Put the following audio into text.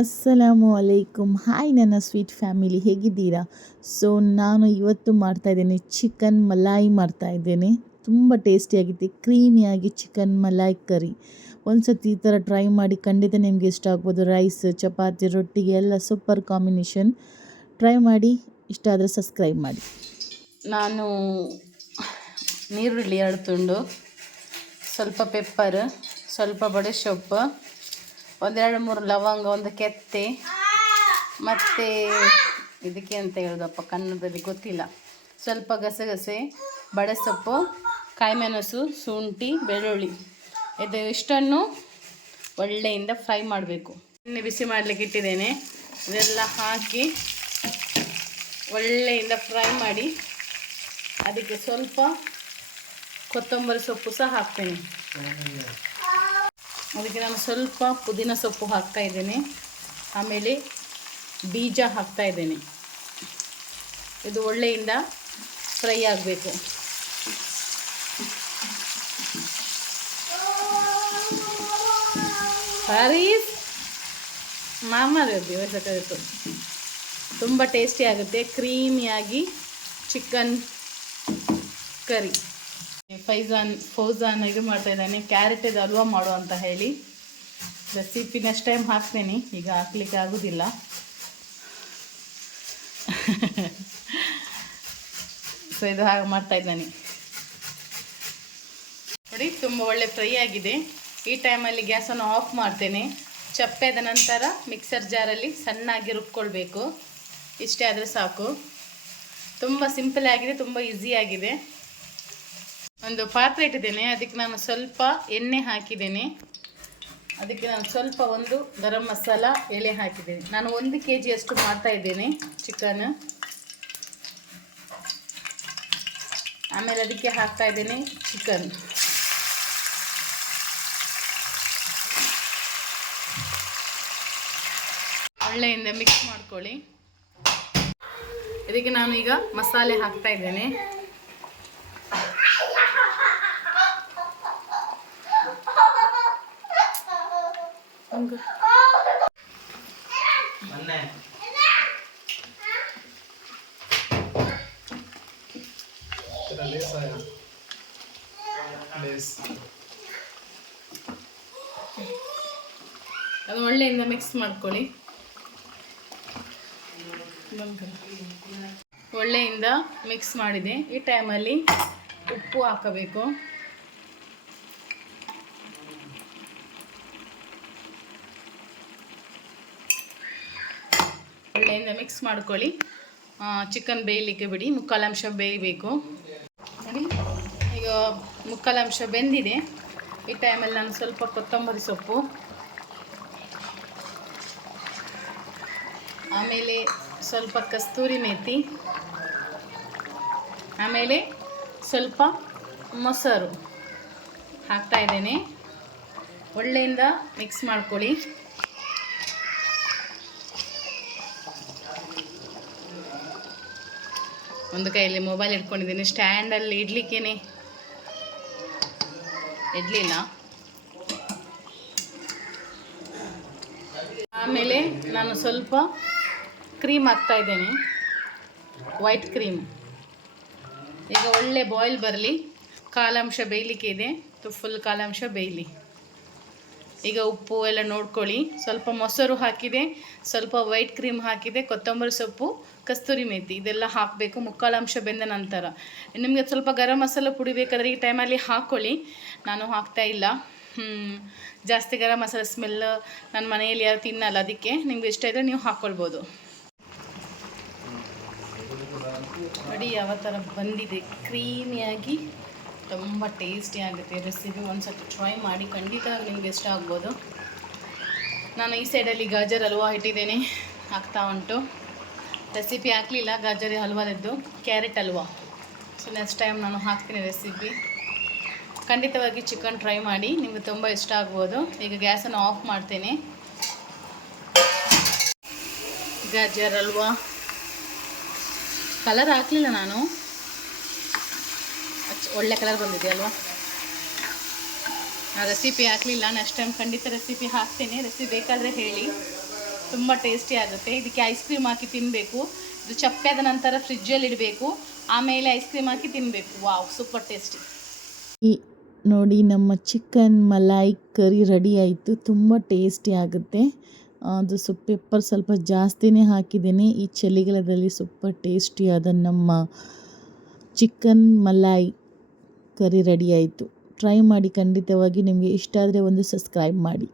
ಅಸ್ಸಲಾಮು ಅಲೈಕುಮ್. Hi ನನ್ನ sweet family, ಹೇಗಿದ್ದೀರಾ? So ನಾನು ಇವತ್ತು ಮಾಡ್ತಾಯಿದ್ದೇನೆ ಚಿಕನ್ ಮಲಾಯಿ ಮಾಡ್ತಾಯಿದ್ದೇನೆ. ತುಂಬ ಟೇಸ್ಟಿಯಾಗಿದೆ, ಕ್ರೀಮಿಯಾಗಿ ಚಿಕನ್ ಮಲಾಯಿ ಕರಿ. ಒಂದು ಸತಿ ಈ ಥರ ಟ್ರೈ ಮಾಡಿ, ಖಂಡಿತ ನಿಮಗೆ ಇಷ್ಟ ಆಗ್ಬೋದು. ರೈಸ್, ಚಪಾತಿ, ರೊಟ್ಟಿಗೆ ಎಲ್ಲ ಸೂಪರ್ ಕಾಂಬಿನೇಷನ್. ಟ್ರೈ ಮಾಡಿ, ಇಷ್ಟ ಆದರೆ ಸಬ್ಸ್ಕ್ರೈಬ್ ಮಾಡಿ. ನಾನು ನೀರುಳ್ಳಿ 2 ತುಂಡು, ಸ್ವಲ್ಪ ಪೆಪ್ಪರ್, ಸ್ವಲ್ಪ ಬಡೆ ಸೊಪ್ಪು, 1-2-3 ಲವಂಗ, ಒಂದು ಕೆತ್ತೆ, ಮತ್ತು ಇದಕ್ಕೆ ಅಂತ ಹೇಳೋದಪ್ಪ ಕನ್ನಡದಲ್ಲಿ ಗೊತ್ತಿಲ್ಲ, ಸ್ವಲ್ಪ ಗಸಗಸೆ, ಬಡೆ ಸೊಪ್ಪು, ಕಾಯಿಮೆಣಸು, ಶುಂಠಿ, ಬೆಳ್ಳುಳ್ಳಿ, ಇದು ಇಷ್ಟನ್ನು ಒಳ್ಳೆಯಿಂದ ಫ್ರೈ ಮಾಡಬೇಕು. ಎಣ್ಣೆ ಬಿಸಿ ಮಾಡಲಿಕ್ಕೆ ಇಟ್ಟಿದ್ದೇನೆ. ಇದೆಲ್ಲ ಹಾಕಿ ಒಳ್ಳೆಯಿಂದ ಫ್ರೈ ಮಾಡಿ, ಅದಕ್ಕೆ ಸ್ವಲ್ಪ ಕೊತ್ತಂಬರಿ ಸೊಪ್ಪು ಸಹ ಹಾಕ್ತೇನೆ. ಅದಕ್ಕೆ ನಾನು ಸ್ವಲ್ಪ ಪುದೀನ ಸೊಪ್ಪು ಹಾಕ್ತಾಯಿದ್ದೇನೆ. ಆಮೇಲೆ ಬೀಜ ಹಾಕ್ತಾಯಿದ್ದೇನೆ. ಇದು ಒಳ್ಳೆಯಿಂದ ಫ್ರೈ ಆಗಬೇಕು. ಹರೀಸ್ ಮಾಮಾರಿತ್ತು, ತುಂಬ ಟೇಸ್ಟಿ ಆಗುತ್ತೆ, ಕ್ರೀಮಿಯಾಗಿ ಚಿಕನ್ ಕರಿ. ಫೌಜಾನ್ ಇದು ಮಾಡ್ತಾಯಿದ್ದಾನೆ, ಕ್ಯಾರೆಟದು ಹಲ್ವಾ ಮಾಡು ಅಂತ ಹೇಳಿ. ರೆಸಿಪಿ ನೆಕ್ಸ್ಟ್ ಟೈಮ್ ಹಾಕ್ತೇನೆ, ಈಗ ಹಾಕ್ಲಿಕ್ಕೆ ಆಗೋದಿಲ್ಲ. ಸೊ ಇದು ಹಾಗೆ ಮಾಡ್ತಾಯಿದ್ದಾನೆ ನೋಡಿ. ತುಂಬ ಒಳ್ಳೆ ಫ್ರೈ ಆಗಿದೆ. ಈ ಟೈಮಲ್ಲಿ ಗ್ಯಾಸನ್ನು ಆಫ್ ಮಾಡ್ತೇನೆ. ಚಪ್ಪೆ ಆದ ನಂತರ ಮಿಕ್ಸರ್ ಜಾರಲ್ಲಿ ಸಣ್ಣಾಗಿ ರುಬ್ಕೊಳ್ಬೇಕು. ಇಷ್ಟೇ ಆದರೆ ಸಾಕು. ತುಂಬ ಸಿಂಪಲ್ ಆಗಿದೆ, ತುಂಬ ಈಸಿಯಾಗಿದೆ. ಒಂದು ಪಾತ್ರೆ ಇಟ್ಟಿದ್ದೇನೆ, ಅದಕ್ಕೆ ನಾನು ಸ್ವಲ್ಪ ಎಣ್ಣೆ ಹಾಕಿದ್ದೇನೆ. ಅದಕ್ಕೆ ನಾನು ಸ್ವಲ್ಪ ಒಂದು ಗರಂ ಮಸಾಲ ಎಲೆ ಹಾಕಿದ್ದೇನೆ. ನಾನು 1 kg ಅಷ್ಟು ಮಾಡ್ತಾ ಇದ್ದೇನೆ ಚಿಕನ್. ಆಮೇಲೆ ಅದಕ್ಕೆ ಹಾಕ್ತಾ ಇದ್ದೇನೆ ಚಿಕನ್. ಒಳ್ಳೆಯಿಂದ ಮಿಕ್ಸ್ ಮಾಡ್ಕೊಳ್ಳಿ. ಇದಕ್ಕೆ ನಾನು ಈಗ ಮಸಾಲೆ ಹಾಕ್ತಾ ಇದ್ದೇನೆ. ಅದು ಒಳ್ಳೆಯಿಂದ ಮಿಕ್ಸ್ ಮಾಡ್ಕೊಳ್ಳಿ. ಒಳ್ಳೆಯಿಂದ ಮಿಕ್ಸ್ ಮಾಡಿದೆ. ಈ ಟೈಮಲ್ಲಿ ಉಪ್ಪು ಹಾಕಬೇಕು. ಒಳ್ಳೆಯಿಂದ ಮಿಕ್ಸ್ ಮಾಡ್ಕೊಳ್ಳಿ. ಚಿಕನ್ ಬೇಯಲಿಕ್ಕೆ ಬಿಡಿ, 3/4 ಅಂಶ ಬೇಯಬೇಕು ನೋಡಿ. ಈಗ 3/4 ಅಂಶ ಬೆಂದಿದೆ. ಈ ಟೈಮಲ್ಲಿ ನಾನು ಸ್ವಲ್ಪ ಕೊತ್ತಂಬರಿ ಸೊಪ್ಪು, ಆಮೇಲೆ ಸ್ವಲ್ಪ ಕಸ್ತೂರಿ ಮೇಥಿ, ಆಮೇಲೆ ಸ್ವಲ್ಪ ಮೊಸರು ಹಾಕ್ತಾ ಇದ್ದೇನೆ. ಒಳ್ಳೆಯಿಂದ ಮಿಕ್ಸ್ ಮಾಡ್ಕೊಳ್ಳಿ. ಒಂದು ಕೈಯಲ್ಲಿ ಮೊಬೈಲ್ ಇಟ್ಕೊಂಡಿದ್ದೀನಿ, ಸ್ಟ್ಯಾಂಡಲ್ಲಿ ಇಡ್ಲಿಕ್ಕೇನೆ ಇಡಲಿಲ್ಲ. ಆಮೇಲೆ ನಾನು ಸ್ವಲ್ಪ ಕ್ರೀಮ್ ಹಾಕ್ತಾ ಇದ್ದೇನೆ, ವೈಟ್ ಕ್ರೀಮ್. ಈಗ ಒಳ್ಳೆ ಬಾಯ್ಲ್ ಬರಲಿ. 1/4 ಅಂಶ ಬೇಯಲಿಕ್ಕೆ ಇದೆ, ಫುಲ್ 1/4 ಅಂಶ ಬೇಯಲಿ. ಈಗ ಉಪ್ಪು ಎಲ್ಲ ನೋಡ್ಕೊಳ್ಳಿ. ಸ್ವಲ್ಪ ಮೊಸರು ಹಾಕಿದೆ, ಸ್ವಲ್ಪ ವೈಟ್ ಕ್ರೀಮ್ ಹಾಕಿದೆ, ಕೊತ್ತಂಬರಿ ಸೊಪ್ಪು, ಕಸ್ತೂರಿ ಮೇಥಿ ಇದೆಲ್ಲ ಹಾಕಬೇಕು 3/4 ಅಂಶ ಬೆಂದ ನಂತರ. ನಿಮಗೆ ಸ್ವಲ್ಪ ಗರಂ ಮಸಾಲ ಪುಡಿ ಬೇಕಾದರೆ ಈ ಟೈಮಲ್ಲಿ ಹಾಕ್ಕೊಳ್ಳಿ. ನಾನು ಹಾಕ್ತಾ ಇಲ್ಲ. ಜಾಸ್ತಿ ಗರಂ ಮಸಾಲ ಸ್ಮೆಲ್ ನನ್ನ ಮನೆಯಲ್ಲಿ ಯಾರು ತಿನ್ನಲ್ಲ, ಅದಕ್ಕೆ ನಿಮ್ಗೆ ಇಷ್ಟ ಇದ್ದರೆ ನೀವು ಹಾಕ್ಕೊಳ್ಬೋದು. ನೋಡಿ ಯಾವ ಥರ ಬಂದಿದೆ, ಕ್ರೀಮಿಯಾಗಿ ತುಂಬ ಟೇಸ್ಟಿ ಆಗುತ್ತೆ ರೆಸಿಪಿ. ಒಂದ್ಸತಿ ಟ್ರೈ ಮಾಡಿ, ಖಂಡಿತ ನಿಮಗೆ ಇಷ್ಟ ಆಗ್ಬೋದು. ನಾನು ಈ ಸೈಡಲ್ಲಿ ಗಾಜರ್ ಹಲ್ವಾ ಇಟ್ಟಿದ್ದೇನೆ, ಆಗ್ತಾ ಉಂಟು. ರೆಸಿಪಿ ಹಾಕಲಿಲ್ಲ ಗಾಜರ್ ಹಲ್ವಾದದ್ದು, carrot halwa. So next time ನಾನು ಹಾಕ್ತೀನಿ ರೆಸಿಪಿ. ಖಂಡಿತವಾಗಿ ಚಿಕನ್ ಟ್ರೈ ಮಾಡಿ, ನಿಮಗೆ ತುಂಬ ಇಷ್ಟ ಆಗ್ಬೋದು. ಈಗ ಗ್ಯಾಸನ್ನು ಆಫ್ ಮಾಡ್ತೇನೆ. ಗಾಜರ್ ಹಲ್ವಾ ಕಲರ್ ಹಾಕಲಿಲ್ಲ ನಾನು, ಒಳ್ಳೆ ಕಲರ್ ಬಂದಿದೆ ಅಲ್ವಾ. ರೆಸಿಪಿ ಹಾಕಲಿಲ್ಲ, ನೆಕ್ಸ್ಟ್ ಟೈಮ್ ಖಂಡಿತ ರೆಸಿಪಿ ಹಾಕ್ತೇನೆ. ರೆಸಿಪಿ ಬೇಕಾದರೆ ಹೇಳಿ, ತುಂಬ ಟೇಸ್ಟಿ ಆಗುತ್ತೆ. ಇದಕ್ಕೆ ಐಸ್ ಕ್ರೀಮ್ ಹಾಕಿ ತಿನ್ನಬೇಕು. ಇದು ಚಪ್ಪೆ ಆದ ನಂತರ ಫ್ರಿಜ್ಜಲ್ಲಿ ಇಡಬೇಕು, ಆಮೇಲೆ ಐಸ್ ಕ್ರೀಮ್ ಹಾಕಿ ತಿನ್ನಬೇಕು. Wow, super tasty. ಈ ನೋಡಿ ನಮ್ಮ ಚಿಕನ್ ಮಲಾಯ್ ಕರಿ ರೆಡಿ ಆಯಿತು. ತುಂಬ ಟೇಸ್ಟಿ ಆಗುತ್ತೆ. ಅದು ಪೆಪ್ಪರ್ ಸ್ವಲ್ಪ ಜಾಸ್ತಿನೇ ಹಾಕಿದ್ದೀನಿ. ಈ ಚಳಿಗಾಲದಲ್ಲಿ ಸೂಪರ್ ಟೇಸ್ಟಿಯಾದ ನಮ್ಮ ಚಿಕನ್ ಮಲಾಯ್ ಕರಿ ರೆಡಿ ಆಯಿತು. ಟ್ರೈ ಮಾಡಿ ಖಂಡಿತವಾಗಿ. ನಿಮಗೆ ಇಷ್ಟ ಆದರೆ ಒಂದು ಸಬ್ಸ್ಕ್ರೈಬ್ ಮಾಡಿ.